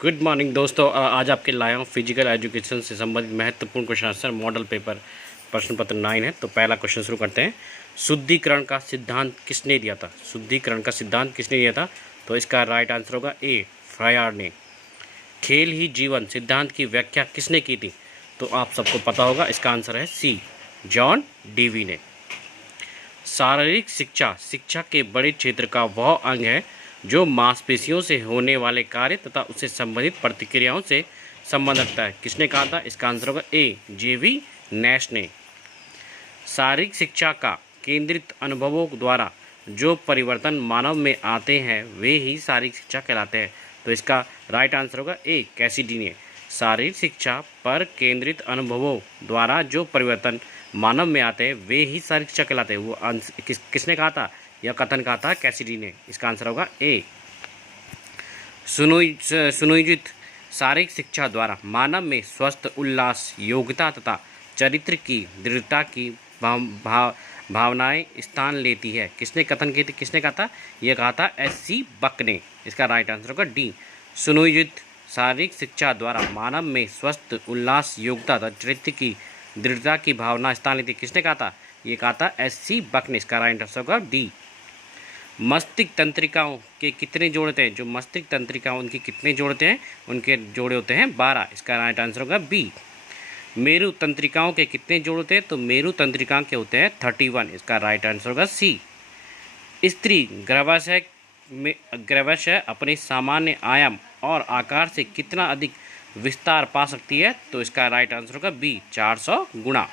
Good morning दोस्तों। आज आपके लाया हूँ फिजिकल एजुकेशन से संबंधित महत्वपूर्ण क्वेश्चन आंसर मॉडल पेपर प्रश्न पत्र 9 है। तो पहला क्वेश्चन शुरू करते हैं। शुद्धिकरण का सिद्धांत किसने दिया था? शुद्धिकरण का सिद्धांत किसने दिया था? तो इसका राइट आंसर होगा ए, फ्रायर ने। खेल ही जीवन सिद्धांत की व्याख्या किसने की थी? तो आप सबको पता होगा, इसका आंसर है सी, जॉन डीवी ने। शारीरिक शिक्षा शिक्षा के बड़े क्षेत्र का वह अंग है जो मांसपेशियों से होने वाले कार्य तथा उससे संबंधित प्रतिक्रियाओं से संबंध रखता है। किसने कहा था? इसका आंसर होगा ए, जेवी नैश ने। शारीरिक शिक्षा का केंद्रित अनुभवों द्वारा जो परिवर्तन मानव में आते हैं वे ही शारीरिक शिक्षा कहलाते हैं। तो इसका राइट आंसर होगा ए, कैसिडी ने। शारीरिक शिक्षा पर केंद्रित अनुभवों द्वारा जो परिवर्तन मानव में आते हैं वे ही शारीरिक शिक्षा कहलाते हैं। वो किसने कहा था? यह कथन कहा था कैसिडी ने। इसका आंसर होगा ए। सुनियोजित शारीरिक शिक्षा द्वारा मानव में स्वस्थ, उल्लास, योग्यता तथा चरित्र की दृढ़ता की भावनाएं स्थान लेती है। किसने कथन की थी? किसने कहा था? यह कहा था एस.सी. बक ने। इसका राइट आंसर होगा डी। सुनियोजित शारीरिक शिक्षा द्वारा मानव में स्वस्थ, उल्लास, योग्यता तथा चरित्र की दृढ़ता की भावना स्थान लेती है। किसने कहा था? ये कहा था एस.सी. बक ने। इसका राइट आंसर होगा डी। मस्तिष्क तंत्रिकाओं के कितने जोड़ होते हैं? जो मस्तिष्क तंत्रिकाओं उनके कितने जोड़ होते हैं? उनके जोड़े होते हैं 12। इसका राइट आंसर होगा बी। मेरु तंत्रिकाओं के कितने जोड़ होते हैं? तो मेरु तंत्रिकाओं के होते हैं 31। इसका राइट आंसर होगा सी। स्त्री गर्भाशय अपने सामान्य आयाम और आकार से कितना अधिक विस्तार पा सकती है? तो इसका राइट आंसर होगा बी, 400 गुना।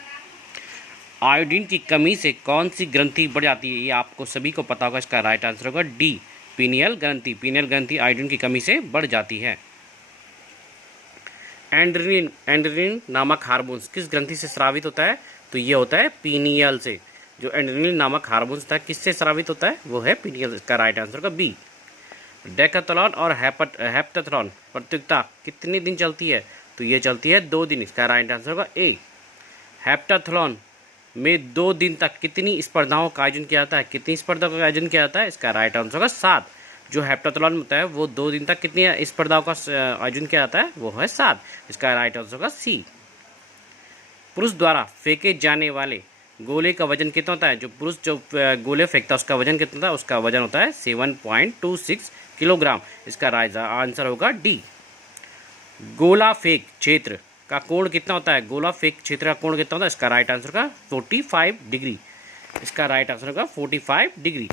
आयोडीन की कमी से कौन सी ग्रंथि बढ़ जाती है? ये आपको सभी को पता होगा। इसका राइट आंसर होगा डी, पीनियल ग्रंथि। पीनियल ग्रंथि आयोडीन की कमी से बढ़ जाती है। एंड्रेलिन नामक हार्मोन्स किस ग्रंथि से स्रावित होता है? तो ये होता है पीनियल से। जो एंड्रेलिन नामक हार्मोन्स होता है किससे स्रावित होता है? वो है पीनियल। इसका राइट आंसर होगा बी। डेकाथलॉन और हेप्टाथलॉन प्रतियोगिता कितने दिन चलती है? तो ये चलती है 2 दिन। इसका राइट आंसर होगा ए। हेप्टाथलॉन में 2 दिन तक कितनी स्पर्धाओं का आयोजन किया जाता है? कितनी स्पर्धाओं का आयोजन किया जाता है? इसका राइट आंसर होगा 7। जो हेप्टाथलॉन होता है वो 2 दिन तक कितनी स्पर्धाओं का आयोजन किया जाता है? वो है 7। इसका राइट आंसर होगा सी। पुरुष द्वारा फेंके जाने वाले गोले का वजन कितना होता है? जो पुरुष जो गोले फेंकता है उसका वजन कितना होता है? उसका वजन होता है 7.26 किलोग्राम। इसका राइट आंसर होगा डी। गोला फेंक क्षेत्र का कोण कितना होता है? गोला फेंक क्षेत्र का कोण कितना होता है? इसका राइट आंसर होगा 45 डिग्री। इसका राइट आंसर होगा 45 डिग्री।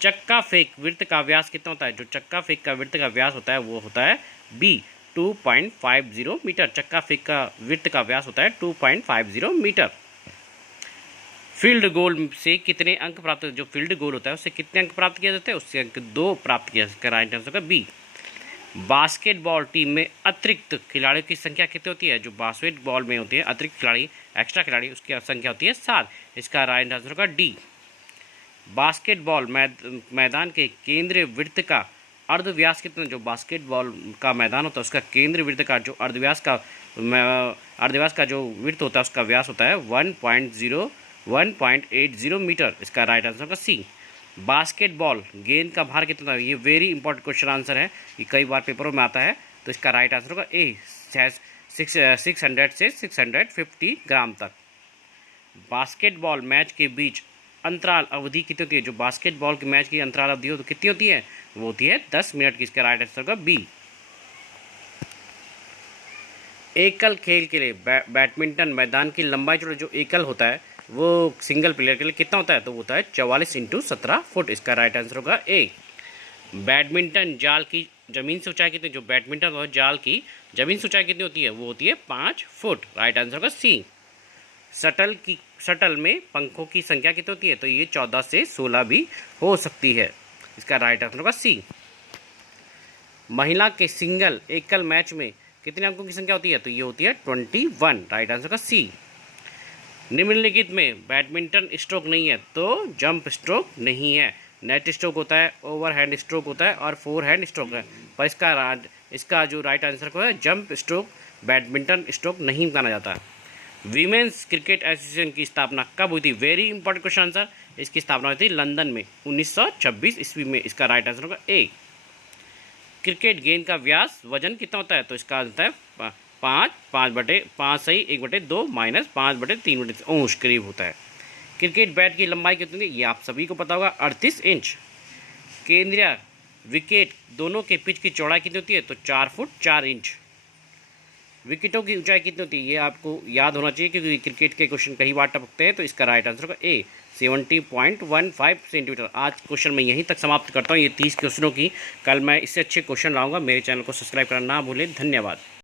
चक्का फेंक वृत्त का व्यास कितना होता है? जो चक्का फेंक का वृत्त का व्यास होता है वो होता है बी, 2.50 मीटर। चक्का फेंक का वृत्त का व्यास होता है 2.50 मीटर। फील्ड गोल से कितने अंक प्राप्त होते हैं? जो फील्ड गोल होता है उससे कितने अंक प्राप्त किए जाते हैं? उससे अंक 2 प्राप्त किया। इसका राइट आंसर होगा बी। बास्केटबॉल टीम में अतिरिक्त खिलाड़ियों की संख्या कितनी होती है? जो बास्केटबॉल में होती है अतिरिक्त खिलाड़ी, एक्स्ट्रा खिलाड़ी, उसकी संख्या होती है 7। इसका राइट आंसर होगा डी। बास्केटबॉल मैदान के केंद्रीय वृत्त का अर्धव्यास कितना? जो बास्केटबॉल का मैदान होता है उसका केंद्रीय वृत्त का जो अर्धव्यास का जो वृत्त होता है उसका व्यास होता है 1.80 मीटर। इसका राइट आंसर होगा सी। बास्केटबॉल गेंद का भार कितना है? ये वेरी इंपॉर्टेंट क्वेश्चन आंसर है, ये कई बार पेपरों में आता है। तो इसका राइट आंसर होगा ए, 600 से 650 ग्राम तक। बास्केटबॉल मैच के बीच अंतराल अवधि कितनी होती है? जो बास्केटबॉल के मैच की अंतराल अवधि हो तो कितनी होती है? वो होती है 10 मिनट की। इसका राइट आंसर होगा बी। एकल खेल के लिए बैडमिंटन मैदान की लंबाई चौड़ाई जो एकल होता है वो सिंगल प्लेयर के लिए कितना होता है? तो वो होता है 44 × 17 फुट। इसका राइट आंसर होगा ए। बैडमिंटन जाल की जमीन से ऊंचाई कितनी? जो बैडमिंटन और जाल की जमीन से ऊंचाई कितनी होती है? वो होती है 5 फुट। राइट आंसर होगा सी। शटल में पंखों की संख्या कितनी होती है? तो ये 14 से 16 भी हो सकती है। इसका राइट आंसर होगा सी। महिला के सिंगल एकल मैच में कितने अंकों की संख्या होती है? तो ये होती है 21। राइट आंसर होगा सी। निम्नलिखित में बैडमिंटन स्ट्रोक नहीं है तो जंप स्ट्रोक नहीं है। नेट स्ट्रोक होता है, ओवरहैंड स्ट्रोक होता है और फोरहैंड स्ट्रोक है। पर इसका जो राइट आंसर को है जंप स्ट्रोक बैडमिंटन स्ट्रोक नहीं माना जाता। वीमेंस क्रिकेट एसोसिएशन की स्थापना कब हुई थी? Very important question answer. इसकी स्थापना हुई थी लंदन में 1926 ईस्वी में। इसका राइट आंसर होगा ए। क्रिकेट गेंद का व्यास वजन कितना होता है? तो इसका होता है 5 सही 1/2 माइनस 5/3 अंश करीब होता है। क्रिकेट बैट की लंबाई कितनी है? ये आप सभी को पता होगा, 38 इंच। केंद्रीय विकेट दोनों के पिच की चौड़ाई कितनी होती है? तो 4 फुट 4 इंच। विकेटों की ऊंचाई कितनी होती है? ये आपको याद होना चाहिए क्योंकि क्रिकेट के क्वेश्चन कई बार टपकते हैं। तो इसका राइट आंसर होगा ए 70.15 सेंटीमीटर। आज क्वेश्चन मैं यहीं तक समाप्त करता हूँ, ये 30 क्वेश्चनों की। कल मैं इससे अच्छे क्वेश्चन लाऊंगा। मेरे चैनल को सब्सक्राइब करना ना भूलें। धन्यवाद।